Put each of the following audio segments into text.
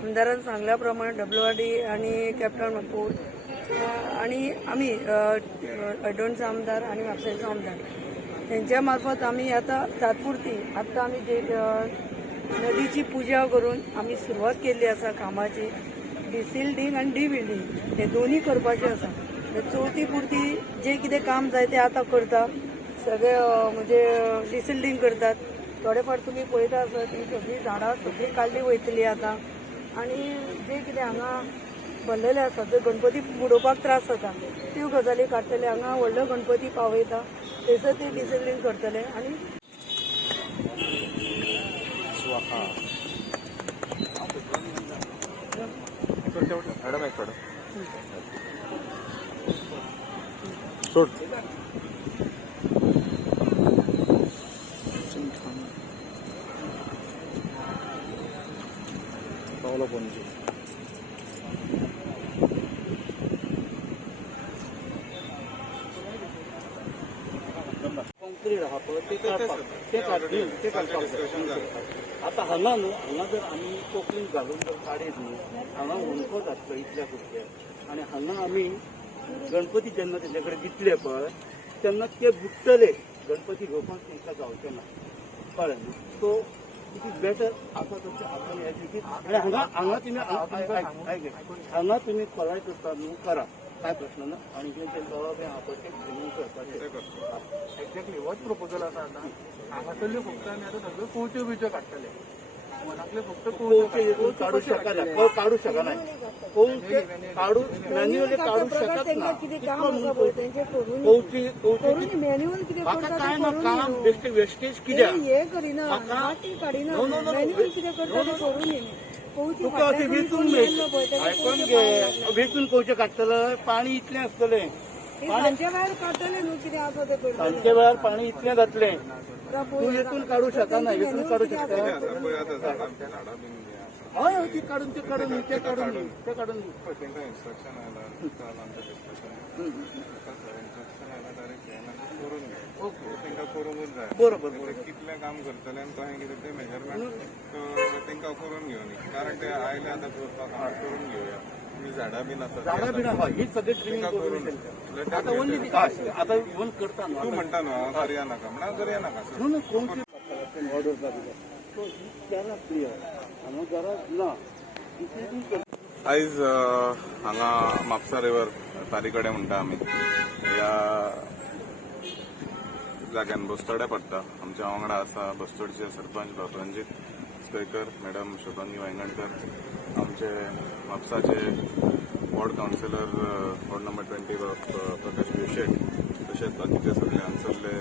आमदारान सांगल्याप्रमाणे WRD आणि captain मपूर आणि आम्ही अडोणचे आमदार आणि म्हापशेचे आमदार यांच्या मार्फत आम्ही आता तात्पुरती आता आम्ही नदीची पूजा करून आम्ही सुरुवात केली असा कामाची. डिसिल्डिंग आणि डिबिल्डिंग हे दोन्ही करपाचे असा. चवथी पुरती जे कितें काम जाय ते आता करता. सगळे म्हणजे डिसिल्डिंग करतात. थोडेफार तुम्ही पळयता आसत ती सगळी झाडां सगळी काडली वयतली आता. आणि जे कितें हांगा भरलेले आसा जे गणपती बुडोवपाक त्रास जाता त्यो गजाली काडटले. हांगा व्हडलो गणपती पावयता थंयसर ते डिसिल्डिंग करतले. आणि आता हांगा न्हू हांगा जर आमी कोंकणी घालून जर काडीत न्हू हांगा होणको जातलो इतल्या पुरते. आनी हांगा आमी गणपती जेन्ना तेजे कडेन दितले पळय तेन्ना ते बुडटले. गणपती घेवपाक तांकां जावचें ना कळ्ळें न्हू. सो इट इज बेटर आतां तशें आपण हें आनी हांगा तुमी हांगा तुमी कोलाय करता न्हू करा काय प्रश्न ना. आणि जे जबाब आहे आपण ते करपाचे एक्झॅक्टली होच प्रपोजल आसा. आता हांगासरल्यो फक्त आमी आतां सगळ्यो कोवच्यो बिच्यो काडटले. मनातले फक्त कोवचे काडू शकना काडू शकना कोवचे काडू मॅन्युअली काडू शकत ना. कोवची कोवची मॅन्युअल कितें करता काय ना काम वेस्टेज कित्याक हे करिना माती काडिना मॅन्युअल कितें करता ते करून येना. तुका अशें वेचून आयकून घे वेचून कोवचें काडटलें पाणी इतलें आसतलें. सांचे भायर काडटलें न्हू कितें आसा तें करता. सांचे भायर पाणी इतलें जातलें तूं हेतून काडू शकना. हेतून काडू शकता हय ती काडून ते काडून ते काडून ते काडून बरोबर कितलें काम करतले आनी कशें कितें तें मेजरमेंट तांकां करून घेवन कारण ते आयले आतां करपाक करून घेवया. तुमी झाडां बीन आसा झाडां बीन आसा हीच सगळी ट्रेनिंग करून आतां ओन्ली आतां इवन करता न्हू. तूं म्हणटा न्हू करया नाका म्हणल्यार करया नाका न्हू न्हू कोणची ऑर्डर जाता सो जरा क्लियर हांगा गरज ना. आयज हांगा म्हापसा रिवर तारी कडेन म्हणटा आमी ह्या जाग्यान बस्तोड्या पडटा. आमच्या वांगडा आसा बस्तोडचे सरपंच बाब रणजीत स्पेकर मॅडम शुभांगी वांयगणकर आमचे म्हापसाचे वॉर्ड कावन्सिलर वॉर्ड नंबर 20 प्रकाश बिवशेट तशेंच बाकीचे सगळे हांगसरले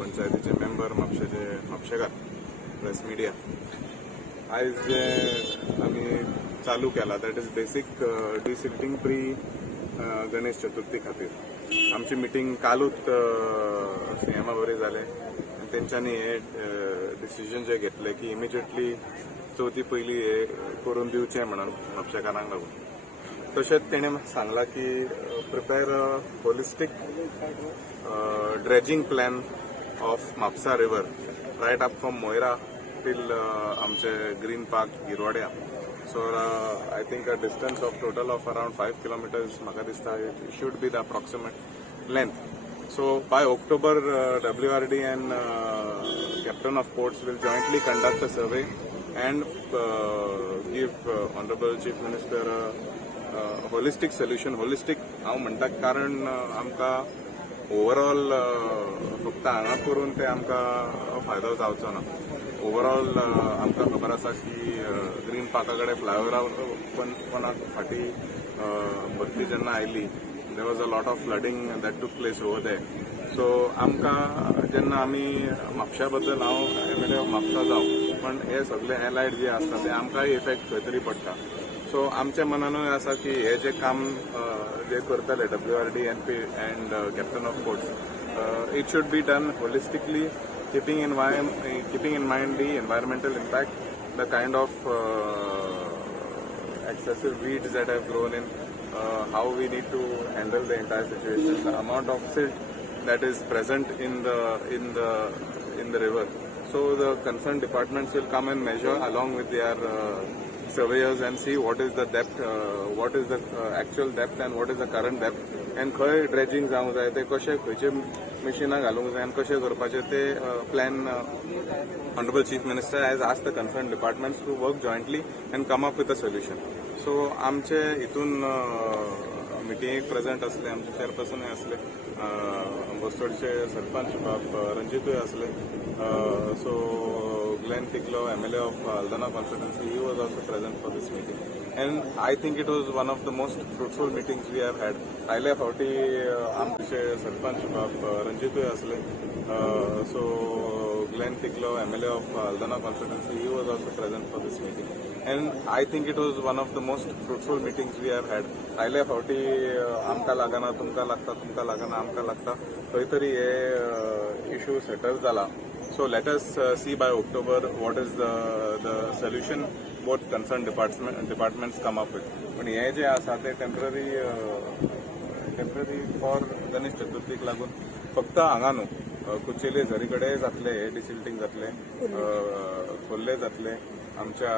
पंचायतीचे मेंबर म्हापशेकार प्रेस मिडिया. आयज जे आमी चालू केला दॅट इज बेसीक डिसिल्डिंग प्री गणेश चतुर्थी खातीर. आमची मिटींग कालूच सीएमा बरें जालें आनी तेंच्यांनी हे डिसिजन जे घेतले की इमिजिएटली चवथी पयलीं हे करून दिवचें म्हणून म्हापशेकारांक लागून. तशेंच तेणें सांगलां की prepare a holistic dredging plan of Mhapsa river right up from Moira till आमचे ग्रीन पार्क गिरवाड्या. So I think a distance of total of around 5 kilometers म्हाका दिसता it should be the approximate length. So by October WRD and Captain of Ports will jointly conduct a survey and give Honorable Chief Minister a holistic solution. Holistic हांव म्हणटा कारण आमकां overall फक्त हांगा करून ते आमकां फायदो जावचो ना. ओवरऑल आमकां खबर आसा की ग्रीन पार्का कडेन फ्लायओवरा कोणाक फाटीं भरती जेन्ना oily there was a lot of flooding that टूक प्लेस ओवर देर. सो आमकां जेन्ना आमी म्हापशा बद्दल हांव MLA ऑफ म्हापसा जावं पण हे सगळे एलायड जे आसता ते आमकांय इफेक्ट खंय तरी पडटा. सो आमच्या मनानूय आसा की हे जे काम जे करतले WRD and Captain of Ports it should be done holistically keeping in mind the environmental impact, the kind of excessive weeds that have grown in how we need to handle the entire situation. The amount of silt that is present in the river. So the concerned departments will come and measure along with their surveyors and see what is the depth, what is the actual depth and what is the current depth, and खंय dredging जावंक जाय ते कशें खंयचे मशिनां घालूंक जाय आनी कशें करपाचें ते plan. Honorable Chief Minister has asked the concerned departments to work jointly and come up with a solution. So आमचे हितून मिटिंगेक प्रेजेंट असले आमचे chairpersonय असले, बोस्तोडचे सरपंच बाब रणजितूय असले, so Glenn Ticklow, MLA of Aldana constituency, he was also present for this meeting. And I think it was one of the most fruitful meetings we have had. आयल्या फावटी आमचे सरपंच बाब रणजितूय असले, so Glenn Ticklow, MLA of Aldana constituency, he was also present for this meeting. And I think it was one of the most fruitful meetings we have had. आयल्या फावटी आमकां लागना, तुमकां लागता, तुमकां लागना, आमकां लागता, खंय तरी हे इश्यू सेटल जाला. So let us see by October what is the solution both concerned departments come up with. पण हे जे आसा ते टेम्पररी फॉर गणेश चतुर्थीक लागून फक्त हांगा न्हू, कुचेले झरी कडेन जातले, हे डिसिल्टिंग जातले, खोल्ले जातले, आमच्या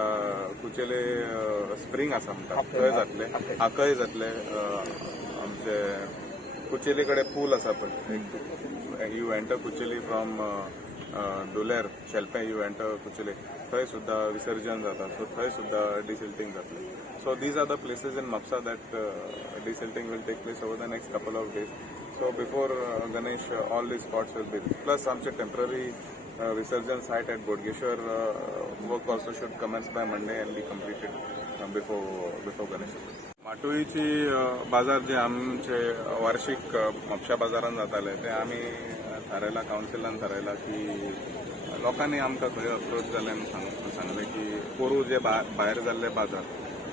कुचेले स्प्रिंग आसा म्हणटा थंय जातले, आकय जातले, आमचे कुचेले कडेन पूल आसा पळय, यू एंटर कुचेली फ्रॉम डोलेर शेल्पे यू एंटर कुचेले, थंय सुद्दां विसर्जन जाता, सो थंय सुद्दां डिसिल्टिंग जातले. So these are the places in Mapusa that desilting will take place over the next couple of days. So before Ganesh, all these spots will be. Plus, आमचे temporary visurgence site at Bodgeshwar work also should commence by Monday and be completed before Ganesh. माटोळीची बाजार जे आमचे वार्षिक म्हापशा बाजारान जाताले ते आमी थारायला, कावन्सिलान थारायला की लोकांनी आमकां खंय अप्रोच जाले आनी सांगलें की पोरू जे भायर जाल्ले बाजार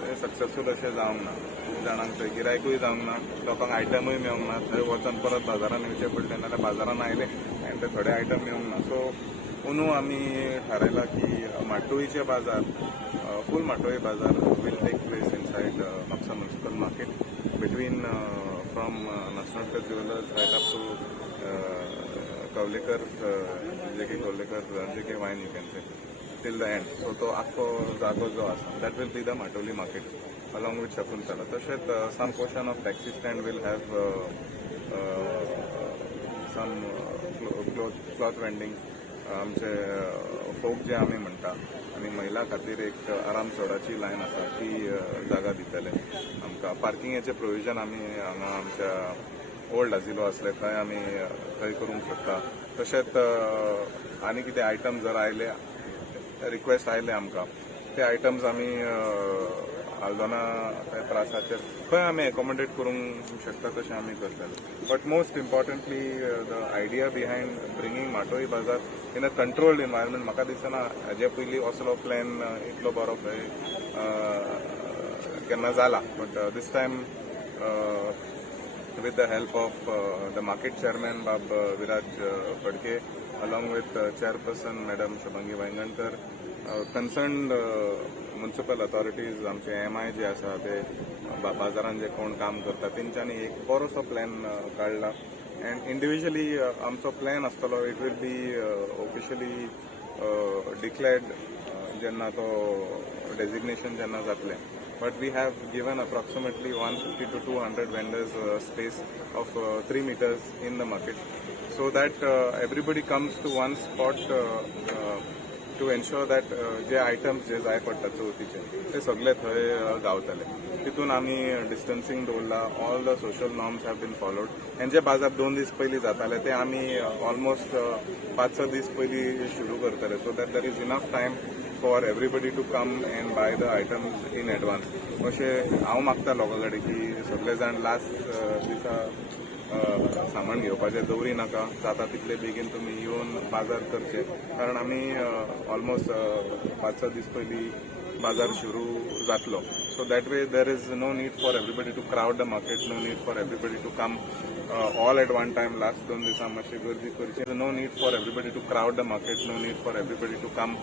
ते सक्सेसफूल अशें जावंक ना. खूब जाणांक थंय गिरायकूय जावंक ना, लोकांक आयटमूय मेळोंक ना, थंय वचून परत बाजारान येवचें पडलें, नाल्यार बाजारान आयले आनी ते थोडे आयटम मेळोंक ना. सो अंदू आमी थारायला की माटोळीचे बाजार, फूल माटोळी बाजार will take place inside Mhapsa municipal market between from Nasnodkar jewellers right up to Kavlekar, जे के वायन you can say till the end. So to आख्खो जागो जो आसा that will be the Matoli market along with Shakuntala. तशेंच some portion of taxi stand will have some cloth vending. आमचे folk जे आमी म्हणटा आनी महिला खातीर एक आराम सोडाची लायन आसा ती जागा दितले आमकां. पार्किंगाचे प्रोविजन आमी हांगा आमच्या ओल्ड आजिलो आसले थंय आमी थंय करूंक शकता. तशेंच आनी कितें आयटम जर आयले, रिक्वेस्ट आयले आमकां, ते आयटम्स आमी आल्दोना प्रासाचेर खंय आमी एकोमोडेट करूंक शकता तशें आमी करतले. But most importantly the idea behind bringing माटोळी बाजार इन अ कंट्रोल्ड एनवायरमेंट म्हाका दिसना हाजे पयलीं असलो प्लॅन इतलो बरो खंय केन्ना जाला. But this time with the help of the market chairman Bab Viraj Padke along with chairperson Madam Shubhangi viangenkar, concerned municipal authorities, आमचे MI जे आसा ते बाजारान जे कोण काम करता तेंच्यांनी एक बरोसो प्लॅन काडला. अँड इंडिव्हिज्युअली आमचो प्लॅन आसतलो, it will be officially declared जेन्ना तो डेजिग्नेशन जेन्ना जातलें. But we have given approximately 150 to 200 vendors space of 3 meters in the market, so that everybody comes to one spot to ensure that जे items जे जाय पडटा चवथीचे ते सगळे थंय गावतले. तितून आमी डिस्टन्सिंग दवरला, all the social norms have been followed. हे जे बाजार 2 दीस पयलीं जाताले ते आमी ऑलमोस्ट 5-6 दीस पयलीं सुरू करतले, so that there is enough time for everybody to come and buy the items in advance. अशें हांव मागता लोकां कडेन की सगळे जाण लास्ट दिसा सामान घेवपाचें दवरी नाका, जाता तितले बेगीन तुमी येवन बाजार करचे, कारण आमी ऑलमोस्ट 5-6 दीस पयलीं बाजार सुरू जातलो. So that way there is no need for everybody to crowd the market, no need for everybody to come all at one time. Last 2 दिसां मातशी गर्दी करची. No need for everybody to crowd the market, no need for everybody to come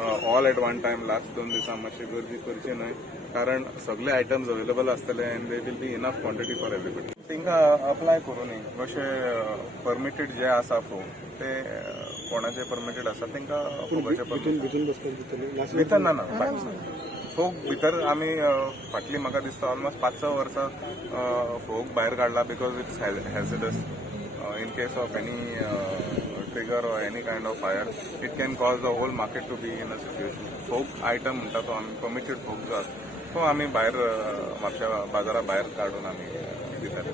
all at one time last 2 दिसां मातशी गर्दी करची न्हय, कारण सगळे आयटम्स अवेलेबल आसतले and they will be enough quantity for everybody. तांकां अप्लाय करूं न्ही, अशें परमिटेड जे आसा फोग ते कोणाचे परमिटेड आसा तांकां फोगाचे भितर ना फोग भितर आमी फाटली म्हाका दिसता ऑलमोस्ट 5-6 वर्सां फोग भायर काडला because it's hazardous. In case of any trigger or any kind of fire, it can cause the whole market to be in a situation. Folk item म्हणटा तो आमी permitted folk जो आसा तो आमी भायर म्हापशा बाजारा भायर काडून आमी दितात.